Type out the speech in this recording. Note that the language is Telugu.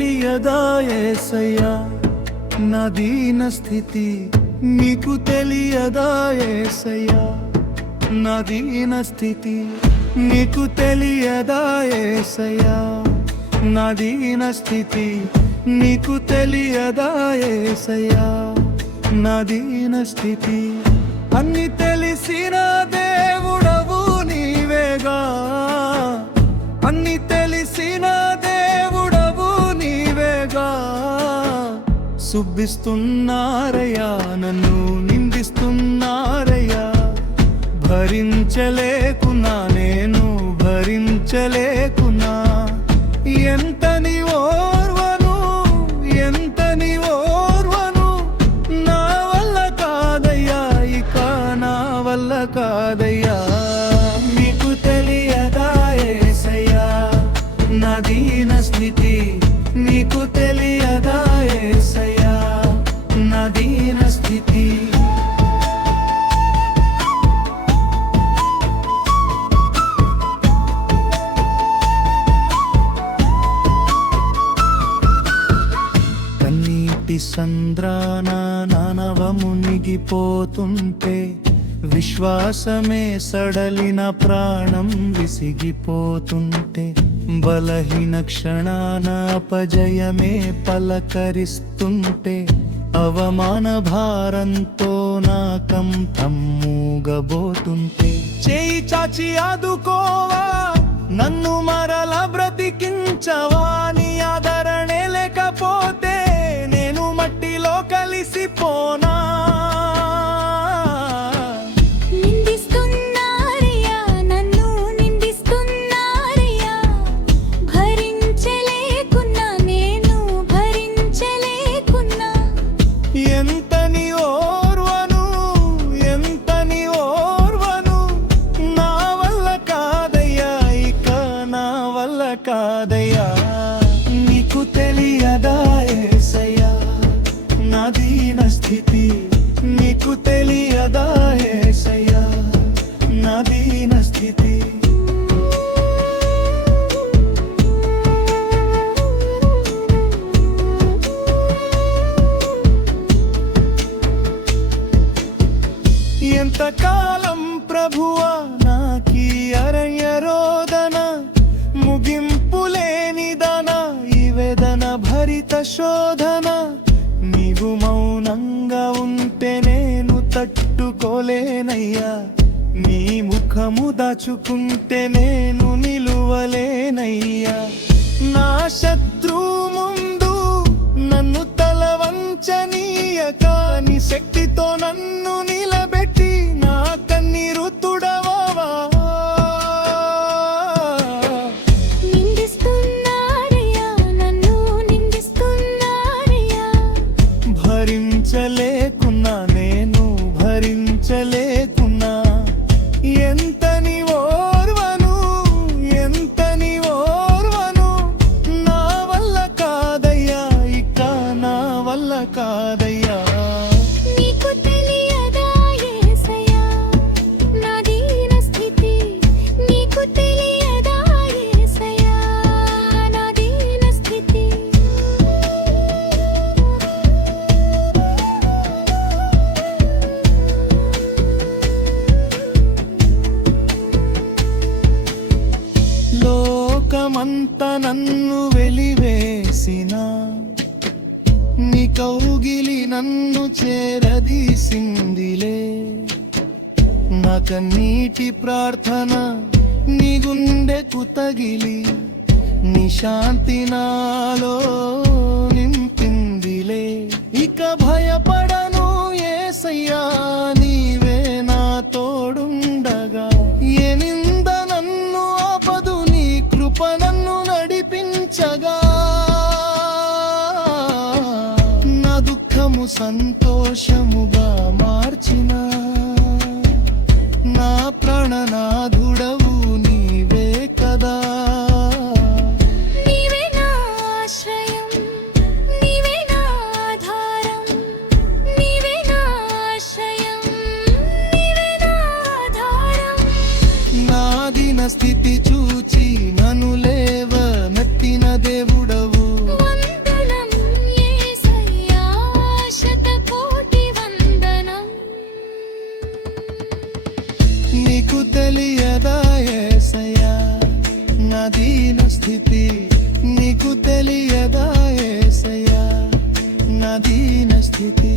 తెలియదా యేసయ్యా నా దీన స్థితి నీకు తెలియదా యేసయ్యా నా దీన స్థితి నీకు తెలియదా యేసయ్యా నా దీన స్థితి నీకు తెలియదా యేసయ్యా నా దీన స్థితి అన్ని తెలిసిన దేవుడవు నీవేగా అన్ని తెలిసిన దేవుడవు నీవేగా శుభిస్తున్నారయ్యా నన్ను నిందిస్తున్నారయ్యా భరించలేకున్నా నేను భరించలేకున్నా ఎంతని ఓర్వను ఎంతని ఓర్వను నా వల్ల కాదయ్యా ఇక నా వల్ల కాదయ్యా నీకు తెలియదా యేసయ్యా నా దీన స్థితి నీకు తెలియదా యేసయ్యా నా దీన స్థితి సంద్రాన నానవ మునిగిపోతుంటే విశ్వాసమే సడలిన ప్రాణం విసిగిపోతుంటే బలహీన క్షణాన అపజయమే పలకరిస్తుంటే అవమాన భారంతో నా కంఠం మూగబోతుంటే చేయి చాచి ఆదుకోవా నన్ను మరల బ్రతికించవా నీ ఆదరణే లేకపోతే నేను మట్టిలో కలిసిపోనా నిందిస్తున్నారయ్యా నన్ను నిందిస్తున్నారయ్యా భరించలేకున్నా నేను భరించలేకున్నా ఎంతని ఓర్వను ఎంతని ఓర్వను నా వల్ల కాదయ్యా ఇక నా వల్ల కాదయ్యా నీకు తెలియదా యేసయ్యా నా దీన స్థితి నీకు తెలియదా యేసయ్యా నా దీన స్థితి ఎంతకాలం ప్రభువా నాకీ అరణ్య రోదన ముగింపు లేనిదన ఈ వేదన భరిత శోధన నీవు మౌనంగా ఉంటే నేను తట్టుకోలేనయ్యా నీ ముఖము దాచుకుంటే నేను నిలువలేనయ్యా నా శత్రువు ముందు నన్ను తల వంచనీయక నీ శక్తితో నన్ను నిలబెట్టి నా కన్నీరు తుడవవా నిందిస్తున్నారయ్యా నన్ను నిందిస్తున్నారయ్యా భరించలేకున్నా నేను భరించలేకున్నా ఎంతని ఓర్వను ఎంతని ఓర్వను నా వల్ల కాదయ్యా ఇక నా వల్ల కాదయ్యా నీకు తెలియదా యేసయ్యా నా దీన స్థితి నీకు తెలియదా యేసయ్యా నా దీన స్థితి లోకమంతా నన్ను వెలివేసినా నీ కౌగిలి నన్ను చేరదీసిందిలే నా కన్నీటి ప్రార్థన నీ గుండెకు తగిలి నీ శాంతి నాలో నింపిందిలే ఇక భయపడను యేసయ్యా నీవే నా తోడుండగా ఏ నింద నన్ను ఆపదు నీ కృప నన్ను నడిపించగా నా దుఃఖము సంతోషముగా మార్చిన నా ప్రాణనాథుడవు నీవే కదా నీవే నా ఆశ్రయం నీవే నా ఆధారం నీవే నా ఆశ్రయం నీవే నా ఆధారం నా దీన స్థితి చూచి నన్ను లేవ మెత్తిన దేవుడవు నీకు తెలియదా యేసయ్యా నా దీన స్థితి నీకు తెలియదా యేసయ్యా నా దీన స్థితి